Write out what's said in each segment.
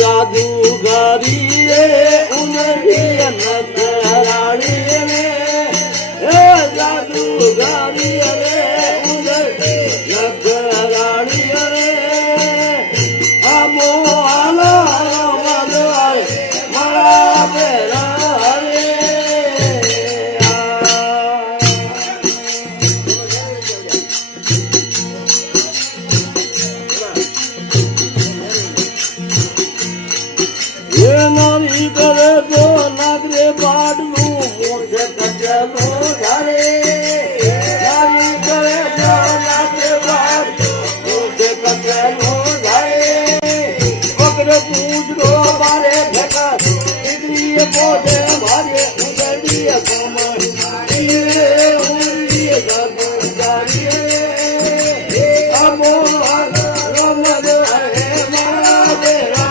जादूगरी रे उनकी नकरानी रे जादूगरी रे उनकी नकरानी रे हमो आलो मदवाई मारा बेरा रे नारी करे तो नागरे बाडलू मोटे कचलो घरे नारी करे तो नागरे बाडलू मोटे कचलो घरे पकड़े पूछ लो मारे भेका इतनी मोटे भारे उगड़ी कमर ये उंगली गगन जारी अमो रमद है मारा बेरा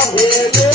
Come on,